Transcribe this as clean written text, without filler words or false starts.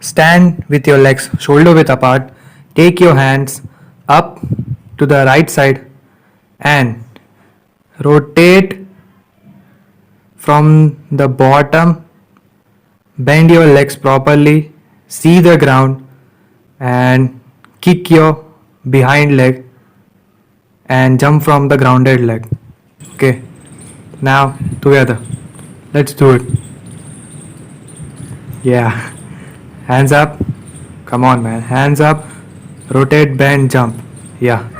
Stand with your legs shoulder width apart. Take your hands up to the right side and rotate from the bottom. Bend your legs properly. See the ground and kick your behind leg and jump from the grounded leg. Okay, now together. Let's do it. Yeah. Hands up. Come on, man. Hands up. Rotate, bend, jump. Yeah.